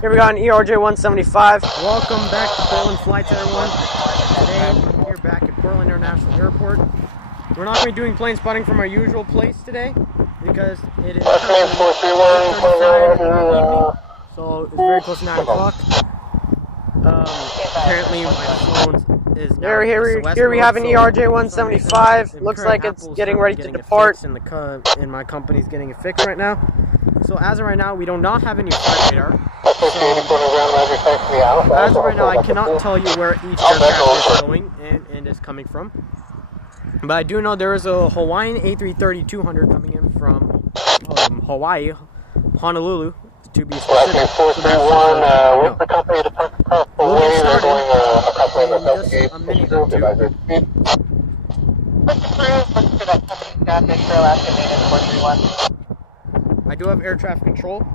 Here we got an ERJ-175. Welcome back to Portland Flights, everyone. Today, we're back at Portland International Airport. We're not going to be doing plane spotting from our usual place today because it is 8:35 in the evening, so it's very close to 9 o'clock. Apparently, my phone is now Here we have an ERJ-175. Looks like it's getting ready to depart. And my company's getting it fixed right now. So as of right now, we do not have any flight radar. So, as of right now, I cannot tell you where each aircraft is going and is coming from. But I do know there is a Hawaiian A330-200 coming in from Hawaii, Honolulu, to be specific. So we'll get started in just a minute or two. I do have air traffic control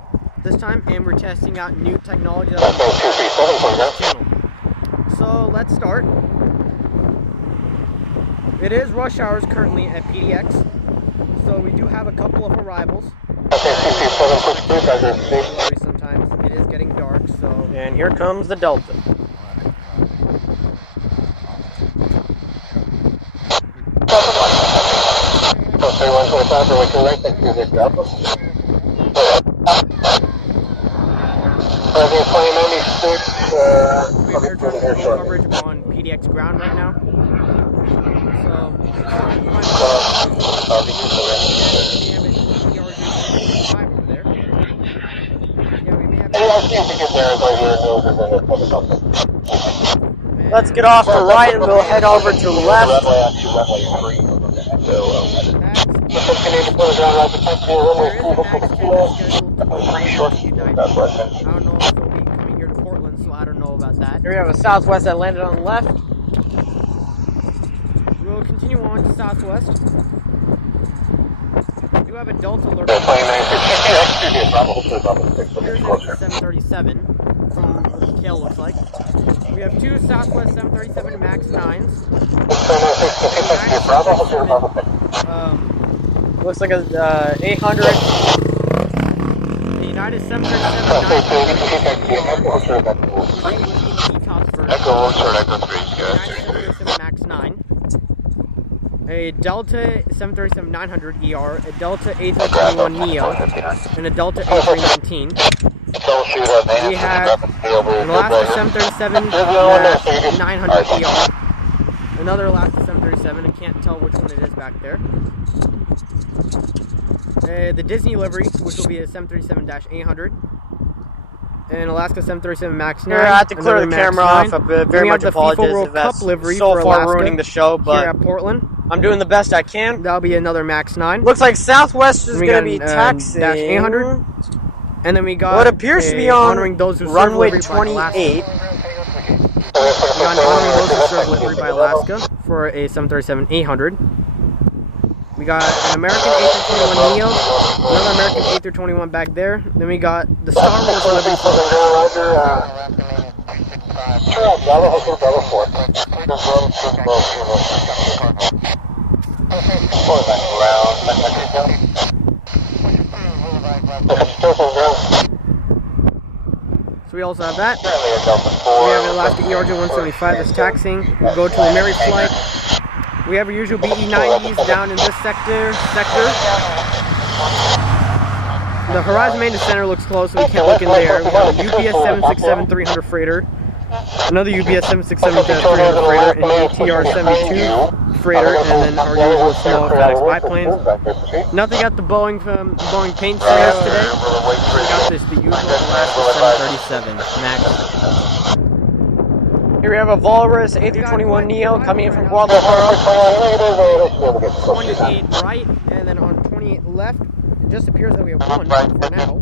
this time, and we're testing out new technology on this channel. So let's start. It is rush hours currently at PDX, so we do have a couple of arrivals. Sometimes it is getting dark, so. And here comes the Delta. We have air traffic coverage on PDX ground right now. So, let's get off the right and we'll head over to the left. I don't know if they'll be coming here to Portland, so I don't know about that. Here we have a Southwest that landed on the left. We'll continue on to Southwest. We do have a Delta alert. Here's a 737 from what the tail looks like. We have two Southwest 737 MAX 9s. Looks like a 800. The United 737 MAX 9. A Delta 737-900 ER, a Delta A321neo, and a Delta A319. We have an Alaska 737-900 ER, another Alaska 737, I can't tell which one it is back there. The Disney livery, which will be a 737-800, and Alaska 737 MAX 9. Here, I have to clear the camera off. I very much apologize World if that's Cup livery so for far Alaska, ruining the show, but here at Portland. I'm doing the best I can. That'll be another MAX 9. Looks like Southwest is going to be taxiing. Dash 800. And then we got what appears to be on runway 28. We got an honoring those who serve livery by Alaska for a 737-800. We got an American A321neo, another American A321 back there. Then we got the Star Wars livery for So we also have that. We have an Alaska ERJ-175 that's taxiing. We'll go to a Mary flight. We have our usual BE-90s down in this sector. The Horizon Maintenance Center looks closed, so we can't look in there. We have a UPS 767-300 freighter, another UPS 767-300 freighter, an ATR-72 freighter, and then our usual small FedEx biplanes. Nothing got the Boeing paint series today. We got the usual Alaska 737 MAX. Here we have a Walrus A321neo coming in from Guadalajara. 28 right, and then on 28 left, it just appears that we have one for now.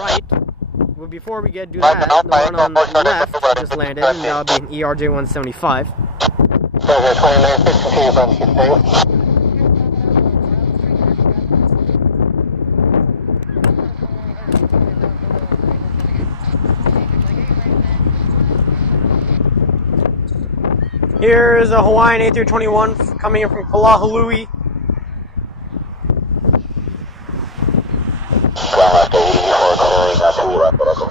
Right. Well, before we do that, the one on the left just landed, and that'll be an ERJ-175. Here's a Hawaiian A321 coming in from Kalahului. Ground left 80 for clearing 2 left, echo.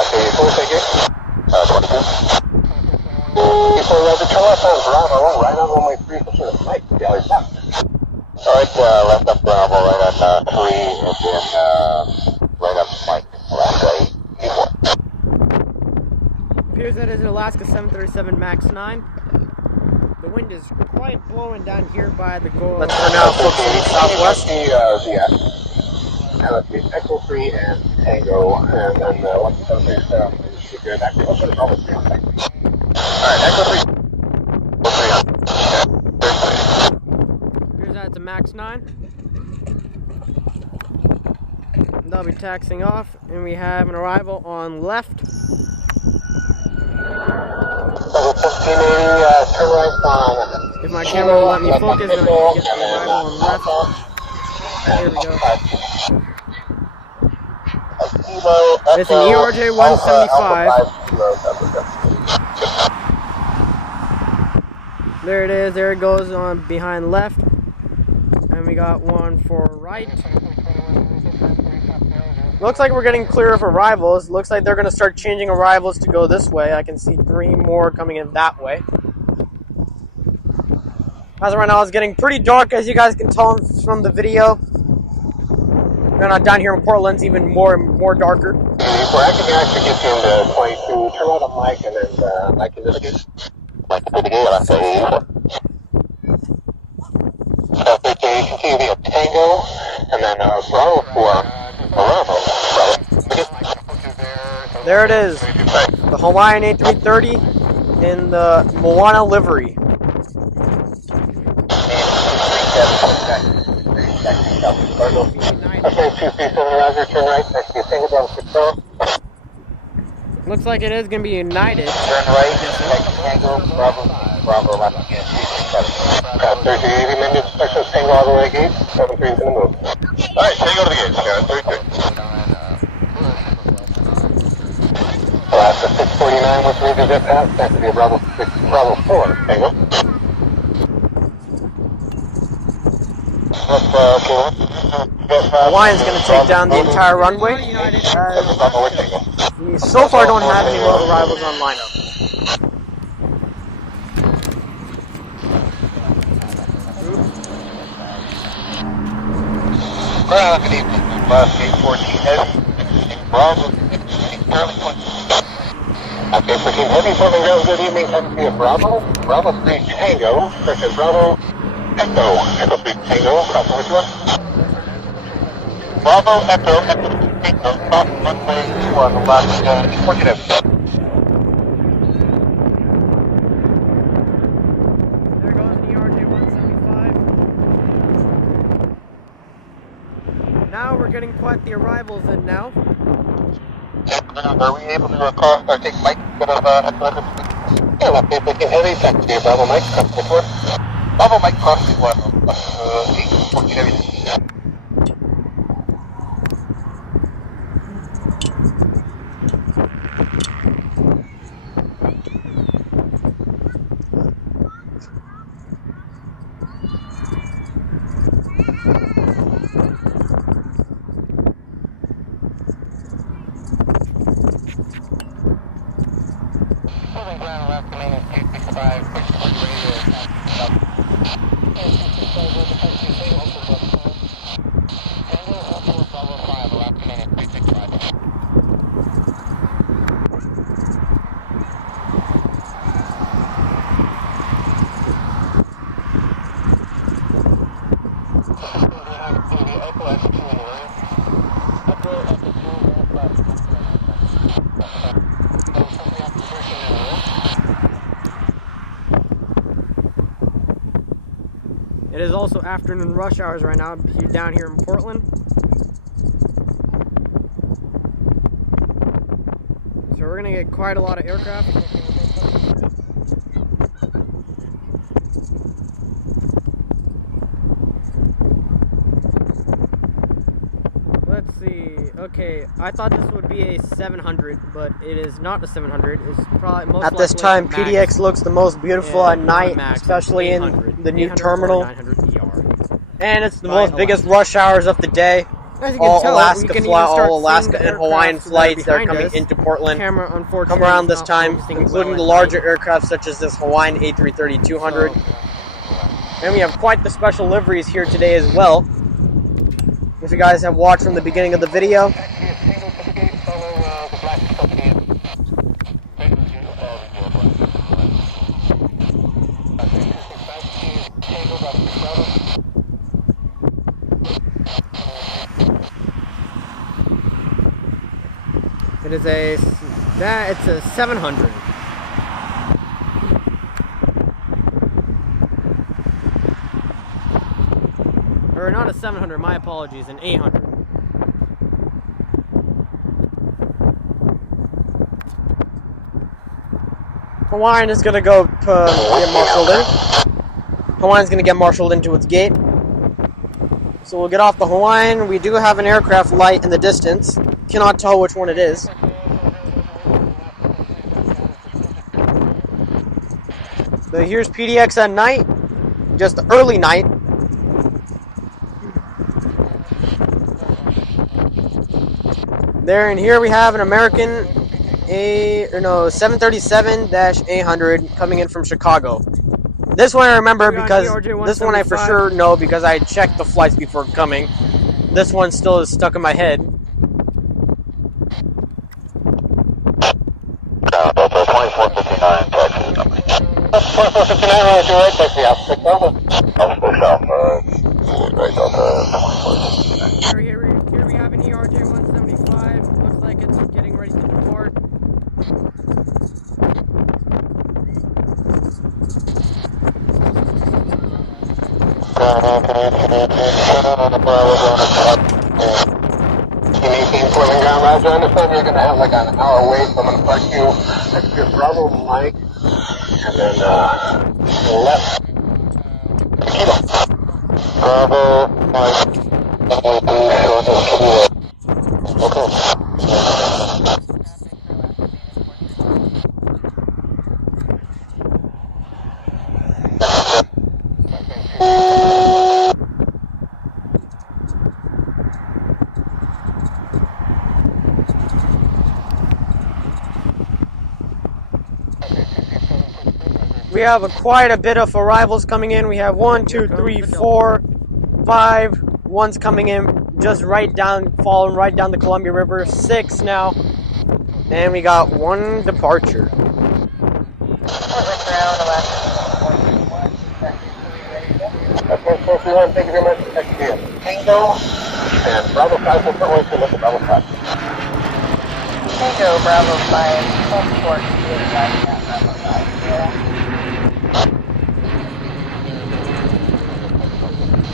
Okay, full figure. 22. Before the turn left on Bravo, right on runway 3 for sure. Mike, galley left. Alright, left up Bravo, right on 3, and then right up Mike. Alaska 84. Appears that is an Alaska 737 MAX 9. The wind is quite blowing down here by the goal. Let's turn now focusing southwest. Let's be Echo 3 and Tango, and then 1737 should go back to Alright, Echo 3. Here's that, it's a MAX 9. They'll be taxiing off, and we have an arrival on left. If my camera will let me focus, then I can get the arrival on left. There we go. It's an ERJ 175. There it is. There it goes on behind left. And we got one for right. Looks like we're getting clear of arrivals. Looks like they're going to start changing arrivals to go this way. I can see 3 more coming in that way. As of right now, it's getting pretty dark, as you guys can tell from the video. And down here in Portland, it's even more darker. We're actually get you into 22. Turn right on Mike, and then Mike in this case. Mike in the gate, I'll say 84. Continue via Tango, and then Bravo for Bravo. There it is. The Hawaiian A330 in the Moana livery. Looks like it is going to be United. Turn right, Tango, Bravo, left again. 30 minutes, special Tango all the way to the gate. 73 is going to move. Alright, Tango to the gate. 33. Alaska 649, what's the revisit path? That's to be a Bravo 4. Tango. Hawaiian's going to take down the entire runway. We so far don't have any more arrivals on lineup. Ground, good evening. Last gate 14 heavy. Bravo. Okay, 14 heavy, 7 ground, good evening. Come to be Bravo. Bravo 3 Tango. Correction, Bravo Echo. Echo 3 Tango. Cross which one? Bravo Echo. Echo 3 Tango. Cross runway 2 on the last 14 heavy. There goes an ERJ 175. Now we're getting quite the arrivals in now. Are we able to take Mike instead of Echo? Yeah, left gate 15 heavy. Thanks to you, Bravo Mike. Cross which one? Bravo Mike cross 1. 8, 14 heavy. It is also afternoon rush hours right now down here in Portland. So we're gonna get quite a lot of aircraft. Let's see. Okay, I thought this would be a 700, but it is not a 700. It's probably most At this time, PDX looks the most beautiful at night, Max, especially in the new terminal. 900 ER. And it's the most biggest rush hours of the day. As you can all tell, Alaska, we can even start all Alaska seeing the and Hawaiian aircraft flights that are behind coming us. into Portland Camera, unfortunately, come around is this not time, focusing including well the at larger night. aircraft such as this Hawaiian A330-200. And we have quite the special liveries here today as well. If you guys have watched from the beginning of the video. It is it's a 700. Or not a 700, my apologies, an 800. Hawaiian is going to go get marshaled in. Hawaiian's going to get marshaled into its gate. So we'll get off the Hawaiian. We do have an aircraft light in the distance. Cannot tell which one it is. But here's PDX at night. Just early night. There and here we have an American 737-800 coming in from Chicago. This one I remember because this one I for sure know because I checked the flights before coming. This one still is stuck in my head. Delta 2459, taxi number. 2459, roger, right, taxi Alpha Delta. Alpha South, right, Delta 2459. Here we have an ERJ-175. Looks like it's getting ready to depart. You maintain Portland ground, Roger. I understand you're going to have like an hour wait, so I'm going to park you at your Bravo Mike, and then left. Kilo. Bravo Mike. Okay. We have quite a bit of arrivals coming in. We have 1, 2, 3, 4, 5 ones coming in just right down, falling right down the Columbia River. 6 now. And we got 1 departure. Thank you very much. Tango and Bravo 5 will put one to look at Bravo 5. Tango, Bravo 5, home port, Bravo 5, yeah.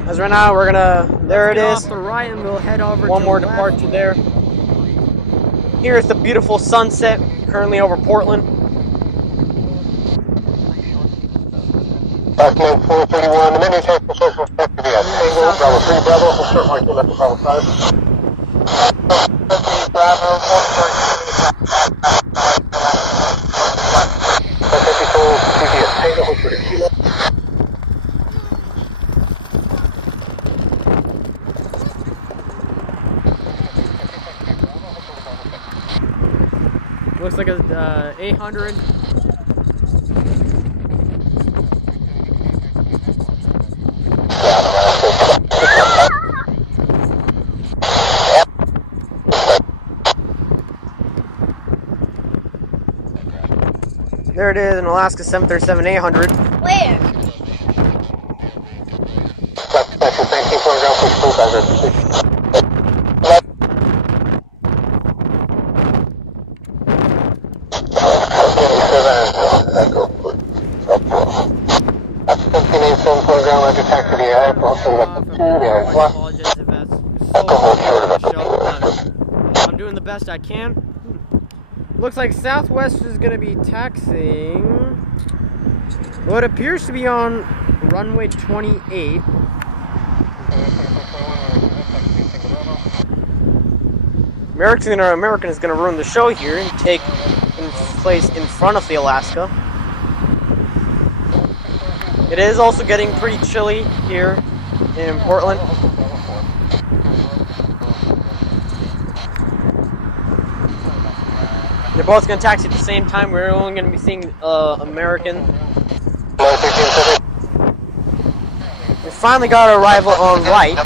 As right now, we're gonna. There it is. Off the right, and we'll head over. One to more the departure there. Here is the beautiful sunset currently over Portland. Document 431, the menu test for social security at Tango, Bravo 3, Bravo, for short mark, left to Bravo 5. Bravo, 4 Looks like a 800. There it is, an Alaska 737-800. Where? I'm doing the best I can. Looks like Southwest is going to be taxiing what appears to be on runway 28. American is going to ruin the show here and take place in front of the Alaska. It is also getting pretty chilly here in Portland. They're both going to taxi at the same time. We're only going to be seeing American. We finally got our arrival on right.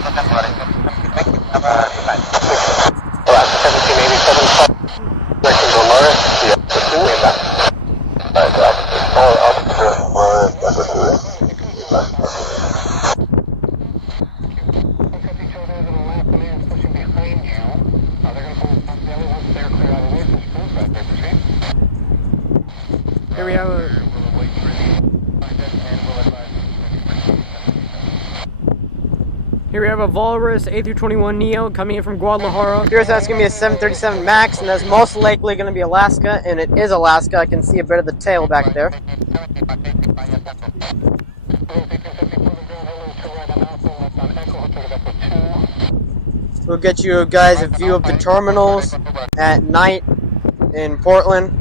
Here we have a... Here we have a Walrus A321neo coming in from Guadalajara. Here's that's going to be a 737 MAX, and that's most likely going to be Alaska, and it is Alaska. I can see a bit of the tail back there. We'll get you guys a view of the terminals at night in Portland.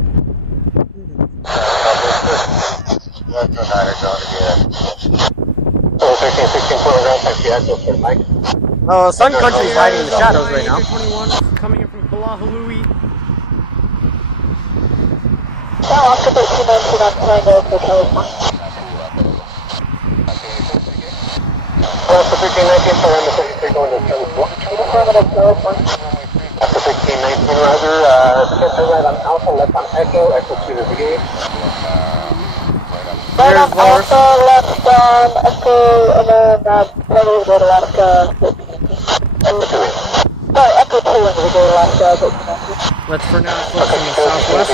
Sun Country's hiding in the shadows right now. A321 coming in from Balahalui. Right on Alpha, left on Echo, and then probably go to Alaska. Sorry, Echo 2 and we go to Alaska. Let's for now focus on the southwest.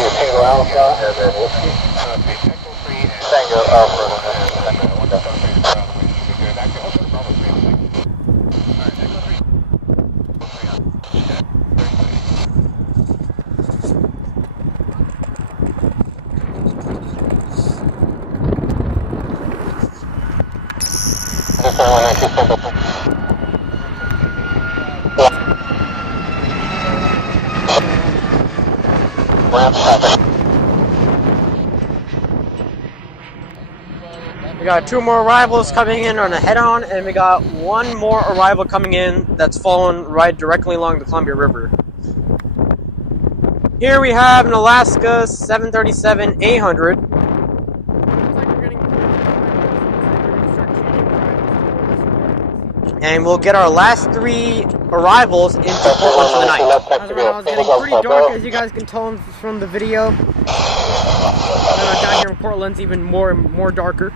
We got 2 more arrivals coming in on a head-on, and we got 1 more arrival coming in that's following right directly along the Columbia River. Here we have an Alaska 737-800. And we'll get our last 3 arrivals into Portland for the night. As of right now, it's getting pretty dark, as you guys can tell from the video. Down here in Portland's even more darker.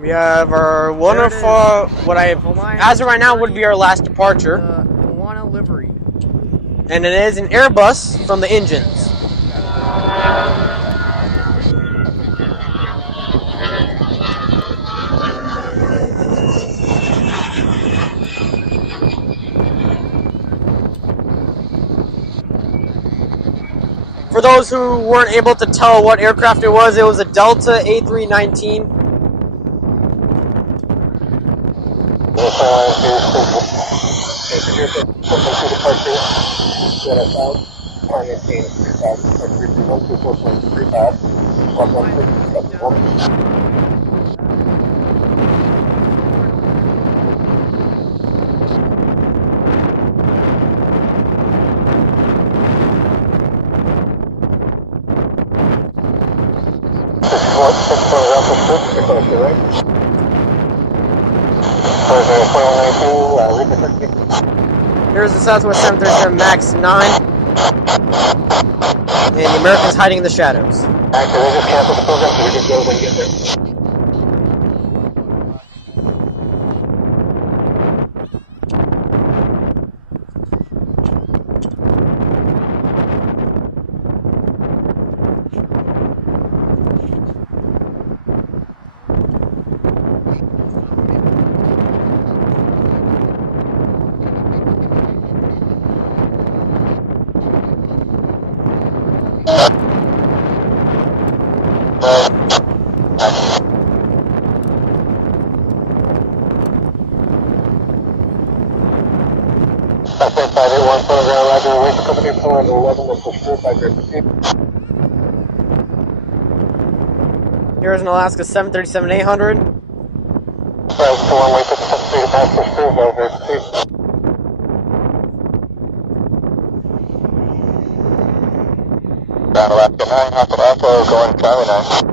We have our one of what I as of right now would be our last departure. Moana livery. And it is an Airbus from the engines. For those who weren't able to tell what aircraft it was a Delta A319. Here's the Southwest 737 MAX 9. And the Americans hiding in the shadows. Actually, they just canceled the program, so we just go when we get there. Southwest 581, program, Roger, wait for company 411, this is 45, Here's an Alaska 737-800. That's the one way 57 master school over. Down Alaska 9, Alpha Alpha, going Charlie 9.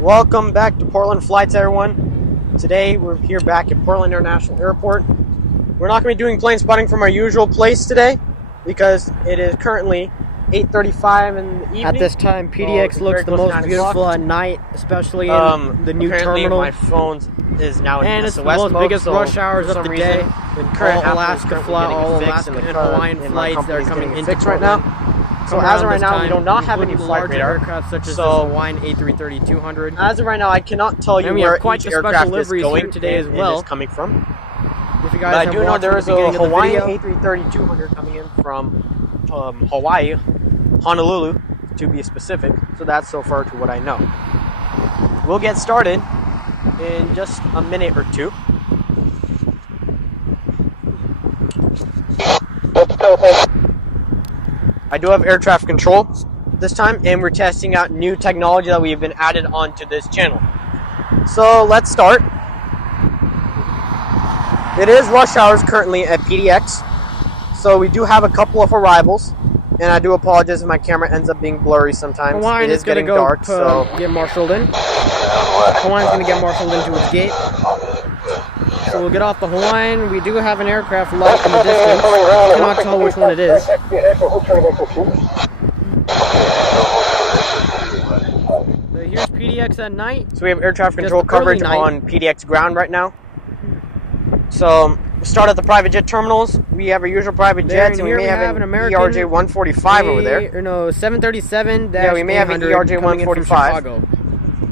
Welcome back to Portland Flights, everyone. Today we're here back at Portland International Airport. We're not going to be doing plane spotting from our usual place today because it is currently 8:35 in the evening. At this time, PDX looks the most beautiful at night, especially in the new terminal. My phone is now in and it's the SOS most mode, biggest so rush hours for of some the day. reason, current All Apple is Alaska currently flight, getting all fixed Alaska in the and car, Hawaiian and my flights that are company's coming getting into fixed right Portland. now. So as of right now, we do not have any including flight larger radar. aircraft such as So the Hawaiian A330-200. As of right now, I cannot tell you And we where have quite each the special aircraft is liveries going here today as and well. it is coming from. If you But guys I have do know watched there the is a beginning of the Hawaiian video, A330-200 coming in from Hawaii, Honolulu, to be specific. So that's so far to what I know. We'll get started in just a minute or two. I do have air traffic control this time, and we're testing out new technology that we have been added onto this channel. So let's start. It is rush hours currently at PDX, so we do have a couple of arrivals, and I do apologize if my camera ends up being blurry sometimes. Hawaiian It is is going to getting go dark, so get marshaled in. Hawaiian's going to get marshaled into its gate. So we'll get off the Hawaiian. We do have an aircraft locked in the distance. Cannot tell which one it is. So here's PDX at night. So we have air traffic control Just early coverage night. on PDX ground right now. So we start at the private jet terminals. We have our usual private There, jets, and and we here may we have have an an American ERJ 145 over there. Or no, 737. Yeah, we may have an ERJ 145.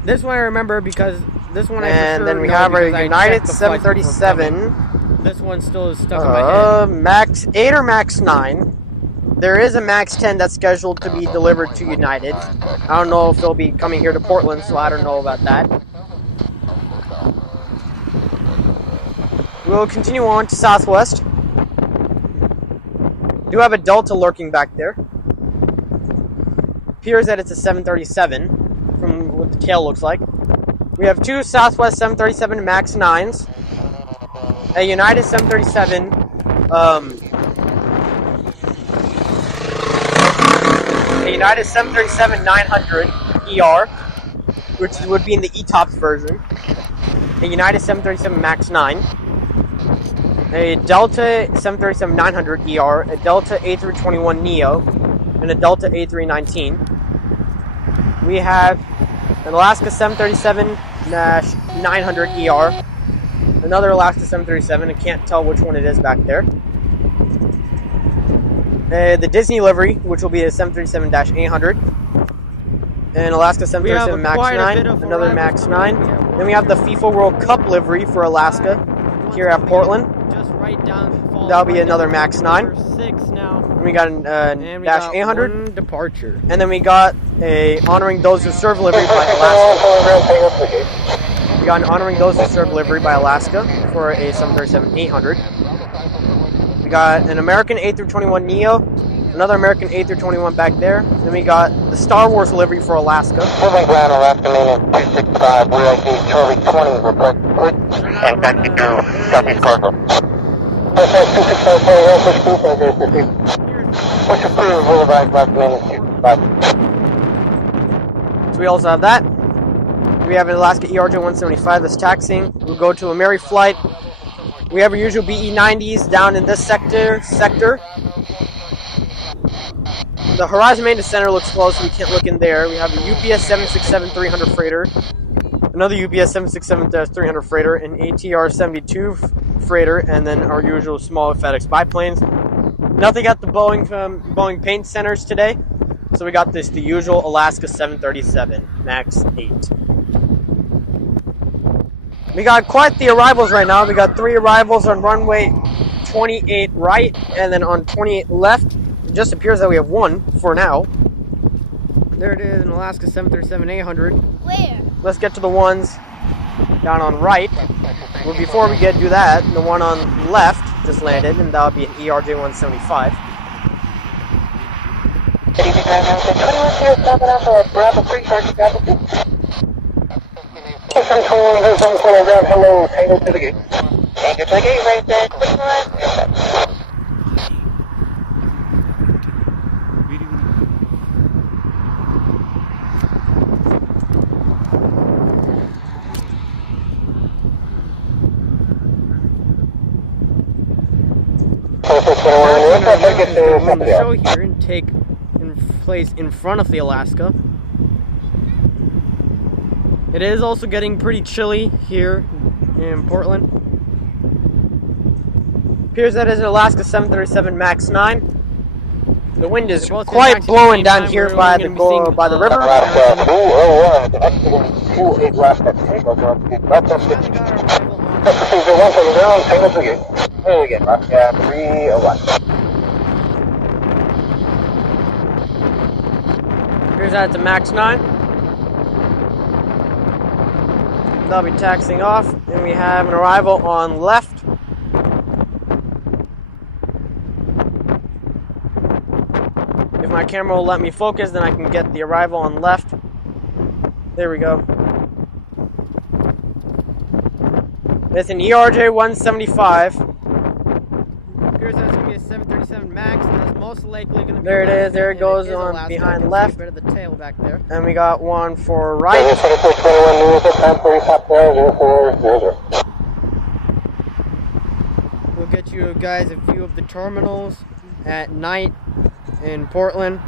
This one I remember because this one I for And sure then we know have our because I United checked the flights before 737. coming. This one still is stuck in my head. Max 8 or Max 9. There is a Max 10 that's scheduled to be delivered to United. I don't know if it'll be coming here to Portland, so I don't know about that. We'll continue on to Southwest. Do have a Delta lurking back there. Appears that it's a 737 from what the tail looks like. We have two Southwest 737 Max 9s. A United 737 a United 737-900 ER, which would be in the ETOPS version. A United 737 Max 9. A Delta 737-900 ER, a Delta A321neo, and a Delta A319. We have an Alaska 737-900 ER, another Alaska 737, I can't tell which one it is back there. The Disney livery, which will be a 737-800, and Alaska 737 Max 9, another Max 9. Then we have the FIFA World Cup livery for Alaska here at Portland. That'll be another Max 9. We got an Dash 800 departure. And then we got a honoring those who serve livery by Alaska. We got an honoring those who serve livery by Alaska for a 737-800. We got an American A321neo, another American A321 back there. Then we got the Star Wars livery for Alaska. Moving ground, Alaska Main 365, we're at Charlie 20, report and continue Southeast cargo. What's approved, Boulevard, Alaska Main 265. So we also have that. We have an Alaska ERJ 175 that's taxiing. We'll go to a Mary flight. We have our usual BE-90s down in this sector. The Horizon Maintenance Center looks close, so we can't look in there. We have a UPS 767-300 freighter, another UPS 767-300 freighter, an ATR 72 freighter, and then our usual small FedEx biplanes. Nothing at the Boeing paint centers today, so we got the usual Alaska 737 MAX 8. We got quite the arrivals right now. We got 3 arrivals on runway 28 right, and then on 28 left. It just appears that we have 1 for now. There it is, an Alaska 737-800. Where? Let's get to the ones down on right. Well, before we do that, the one on left just landed, and that'll be an ERJ 175. Good evening, Brahmpreet Singh. Hello, tango to the gate. Tango to the gate right there. Quick line. On the show here and take place in front of the Alaska. It is also getting pretty chilly here in Portland. Appears that is an Alaska 737 MAX 9. The wind is both quite impacting blowing at the same down time. here We're by only gonna be by the seeing, river. Alaska 201, excellent 28 last tango. That's up 50. Procedure 170, tango to the gate. There we go, Alaska 301. Here's that, it's a MAX 9. They'll be taxiing off, and we have an arrival on left. If my camera will let me focus, then I can get the arrival on left. There we go. It's an ERJ 175. Appears that it's going to be a 737 MAX, and that's most likely going to be... There it is, there it goes on Alaska. behind left. Bit of the tail back there. And we got one for right. 2421 news, time for top there, 0400. We'll get you guys a view of the terminals at night in Portland.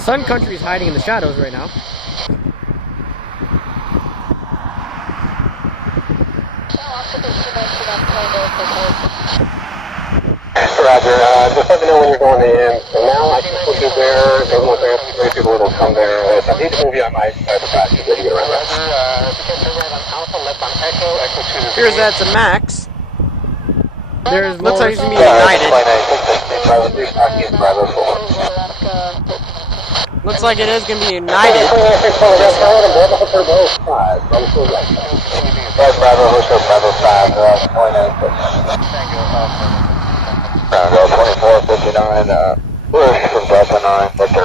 Sun Country is hiding in the shadows right now. Roger, just let me know when you're going in. So now I can put you there. Everyone's there. Three people will come there. I need to move you on my side of the back. You get around that. Here's that's a MAX. There's Looks like more- it's gonna be United. Looks like it is gonna be United. Bravo, Hotel Bravo 5, 2459, we're from Delta 9, Victor.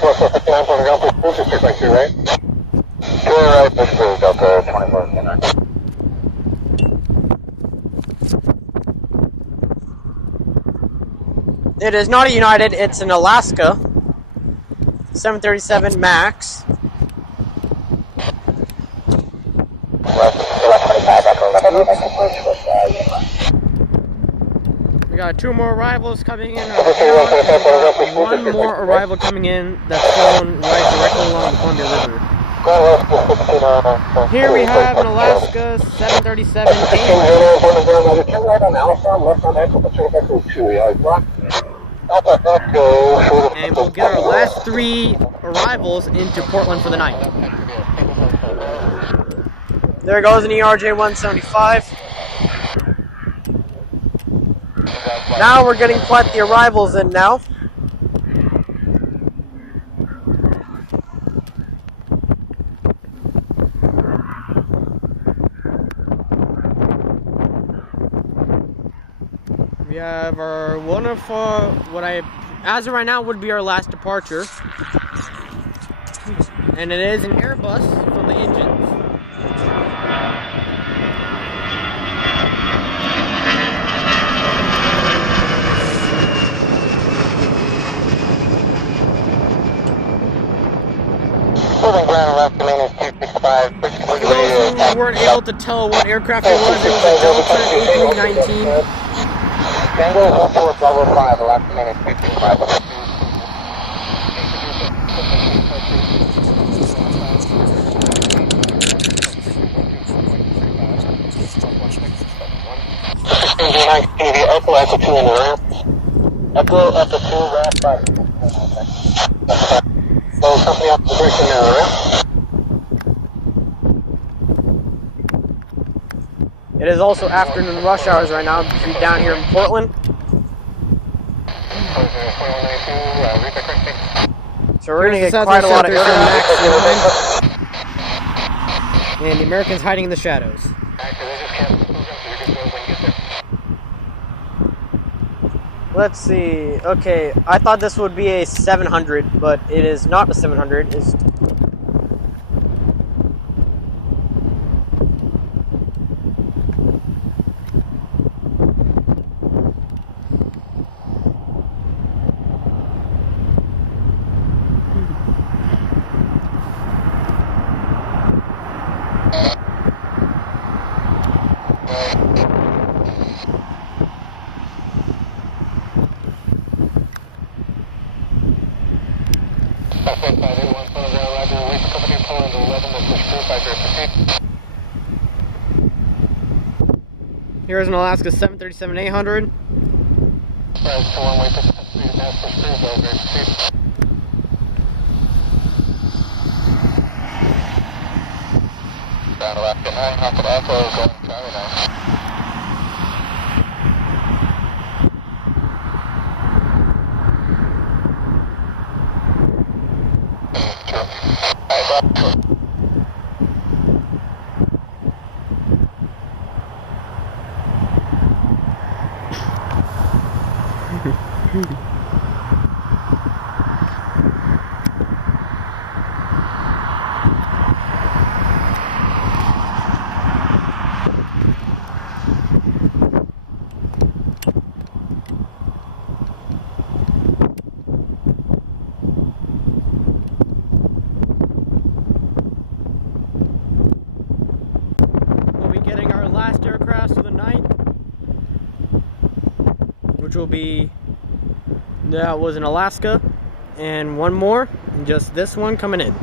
4459 from Delta 262, right? You're right, Victor, Delta 2459. It is not a United, it's an Alaska 737 MAX. We got 2 more arrivals coming in. One more arrival coming in that's flown right directly along the Columbia River. Here we have an Alaska 737 and we'll get our last 3 arrivals into Portland for the night. There goes an ERJ 175. Now we're getting quite the arrivals in now. We have our one of what I, as of right now, would be our last departure, and it is an Airbus from the engines. For those who weren't able to tell what aircraft it was a Delta A319. Tango 04 Bravo 5, last minute 55. Echo, Echo 2 in the ramp. Echo 2, ramp 5. So, company operation in the ramp. It is also afternoon rush hours right now down here in Portland. So we're going to get quite a lot of and the Americans hiding in the shadows. Let's see. Okay, I thought this would be a 700, but it is not a 700. It's Here's an Alaska 737-800. Alaska 9, Alpha Echo, going Charlie 9. We'll be getting our last aircraft of the night, which will be, that was in Alaska, and one more, and just this one coming in.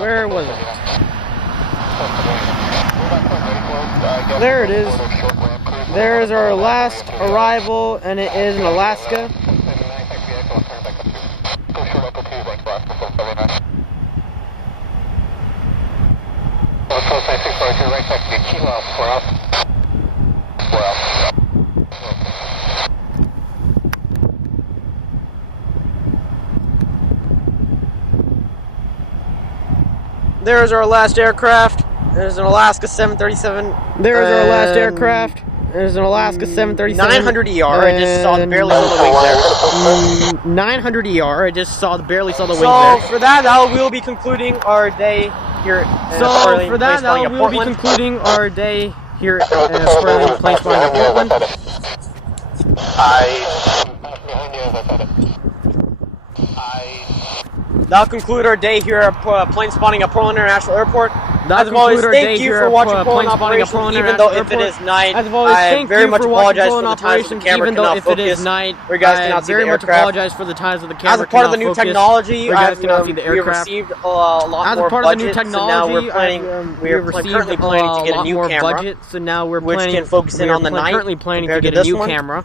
Where was it? There it is. There's our last arrival, and it is in Alaska. there's our last aircraft. There's an Alaska 737. There's our last aircraft. There's an Alaska 737. 900 ER. I just saw the barely saw the wings there. 900 ER. I just barely saw the wings So there. for that, we'll be concluding our day here. We'll be concluding our day here at Spurling Place Flying at Portland. that'll conclude our day here at plane spotting at Portland International Airport. As always, thank you for watching Portland operations, even though if it is night. As always, I very much apologize for the times the camera even though cannot if it is focus, night. where you guys cannot see the very much aircraft. apologize for the times of the camera As a part of the cannot new focus, technology, where you guys cannot see the we aircraft. received a lot As a more part of the new budget, so now we're technology, planning. we We're currently planning to get a new camera, budget, so now we're which planning, can focus in on the night. Currently planning to compared get to a this new one. camera,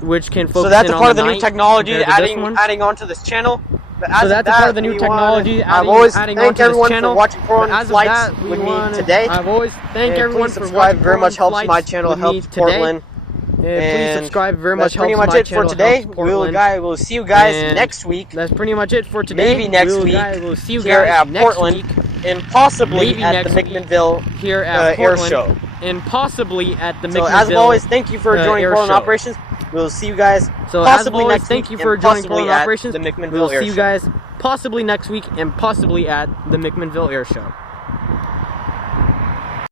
which can focus So that's in a on part of the the new night technology compared to this one. adding onto this channel. But So that's a part of the new technology I've always adding thanked onto this everyone channel. for watching Portland As of flights that, with me today. I've always thanked And everyone please for subscribe. watching Very much Portland helps my flights channel, with me helps today. Portland. Please And subscribe. Very much that's pretty helps much my it for channel, today. helps Portland. We'll see you guys And next week. That's pretty much it for today. Maybe next week. We'll see you here guys at next Portland, week. and possibly Maybe at the next week McMinnville here at Air Portland, Show. and possibly at the So McMinnville. as always, thank you for joining Air Portland Show. Operations. We'll see you guys So possibly as always, next thank week you for and joining possibly Portland at Operations. the McMinnville We'll Air see you Show. guys possibly next week and possibly at the McMinnville Air Show.